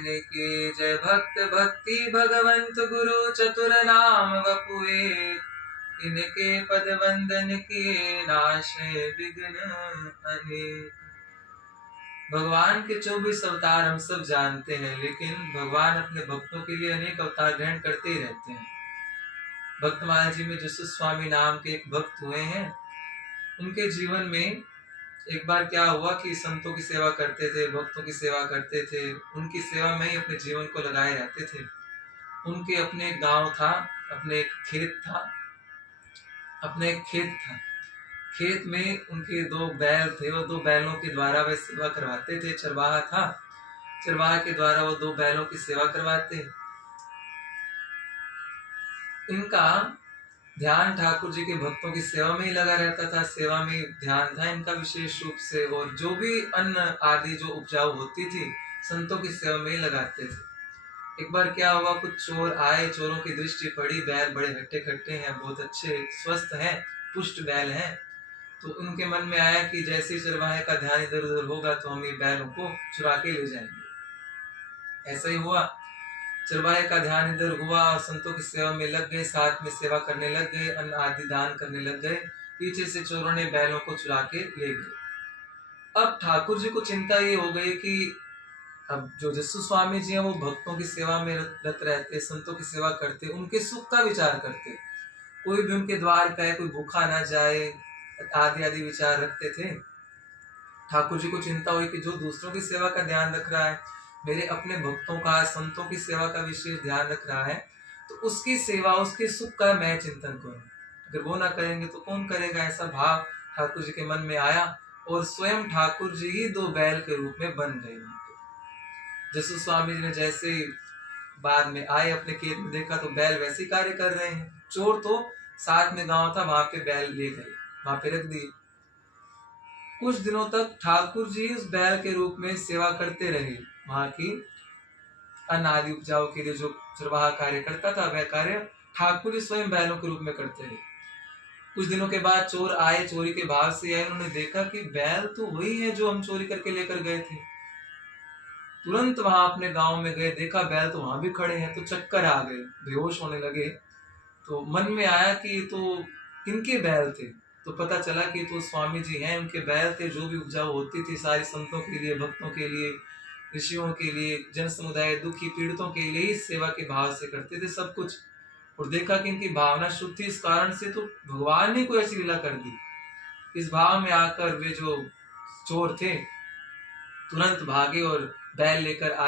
भगवान की जय। भक्त भक्ति भगवंत गुरु चतुर नाम वपुए, इनके पद वंदन किए नाशे विघ्न अनेक। भगवान के 24 अवतार हम सब जानते हैं, लेकिन भगवान अपने भक्तों के लिए अनेक अवतार ग्रहण करते ही रहते हैं। भक्तमाला जी में जसु स्वामी नाम के एक भक्त हुए हैं। उनके जीवन में एक बार क्या हुआ कि संतों की सेवा करते थे, भक्तों की सेवा करते थे, उनकी सेवा में ही अपने जीवन को लगाए रहते थे। उनके अपने एक गांव था, अपने एक खेत था, खेत में उनके 2 बैल थे। वो 2 बैलों के द्वारा वे सेवा करवाते थे। चरवाहा था, चरवाहा के द्वारा वो 2 बैलों की सेवा करवाते। इनका ध्यान ठाकुर जी के भक्तों की सेवा में ही लगा रहता था, सेवा में ध्यान था इनका विशेष रूप से। और जो भी अन्न आदि जो उपजाऊ होती थी, संतों की सेवा में ही लगाते थे। एक बार क्या हुआ, कुछ चोर आए, चोरों की दृष्टि पड़ी, बैल बड़े हट्टे खट्टे हैं, बहुत अच्छे स्वस्थ हैं, पुष्ट बैल हैं। तो उनके मन में आया कि जैसे ही चरवाहे का ध्यान इधर उधर होगा तो हम ये बैलों को चुरा के ले जाएंगे। ऐसा ही हुआ, चरवाहे का ध्यान इधर हुआ, संतों की सेवा में लग गए, साथ में सेवा करने लग गए, अन्न आदि दान करने लग गए। पीछे से चोरों ने बैलों को चुरा के ले गए। अब ठाकुर जी को चिंता ये हो गई कि अब जो जस्सू स्वामी जी हैं वो भक्तों की सेवा में रत रहते, संतों की सेवा करते, उनके सुख का विचार करते, कोई भी उनके द्वार पे कोई भूखा ना जाए आदि आदि विचार रखते थे। ठाकुर जी को चिंता हुई कि जो दूसरों की सेवा का ध्यान रख रहा है, मेरे अपने भक्तों का, संतों की सेवा का विशेष ध्यान रख रहा है, तो उसकी सेवा, उसके सुख का मैं चिंतन करूं। अगर वो ना करेंगे तो कौन करेगा, ऐसा भाव ठाकुर जी के मन में आया। और स्वयं ठाकुर जी ही 2 बैल के रूप में बन गए। जसु स्वामी जी ने जैसे बाद में आए, अपने खेत में देखा तो बैल वैसे कार्य कर रहे हैं। चोर तो साथ में गांव था, वहां पे बैल ले गए, वहां पे रख दिए। कुछ दिनों तक ठाकुर जी उस बैल के रूप में सेवा करते रहे। वहां की अन्न आदि उपजाऊ के लिए जो चरवाहा कार्य करता था, वह कार्य ठाकुर जी स्वयं बैलों के रूप में करते रहे। कुछ दिनों के बाद चोर आए, चोरी के भाव से आए, उन्होंने देखा कि बैल तो वही है जो हम चोरी करके लेकर गए थे। तुरंत वहां अपने गांव में गए, देखा बैल तो वहां भी खड़े हैं, तो चक्कर आ गए, बेहोश होने लगे। तो मन में आया कि ये तो किनके बैल थे, तो पता चला कि तो स्वामी जी हैं, उनके बैल थे। जो भी उपजाऊ होती थी सारी संतों के लिए, भक्तों के लिए, ऋषियों के लिए, जन समुदाय, दुखी पीड़ितों के लिए ही सेवा के भाव से करते थे सब कुछ। और देखा कि इनकी भावना शुद्ध थी, इस कारण से तो भगवान ने कोई ऐसी लीला कर दी। इस भाव में आकर वे जो चोर थे तुरंत भागे और बैल लेकर आए।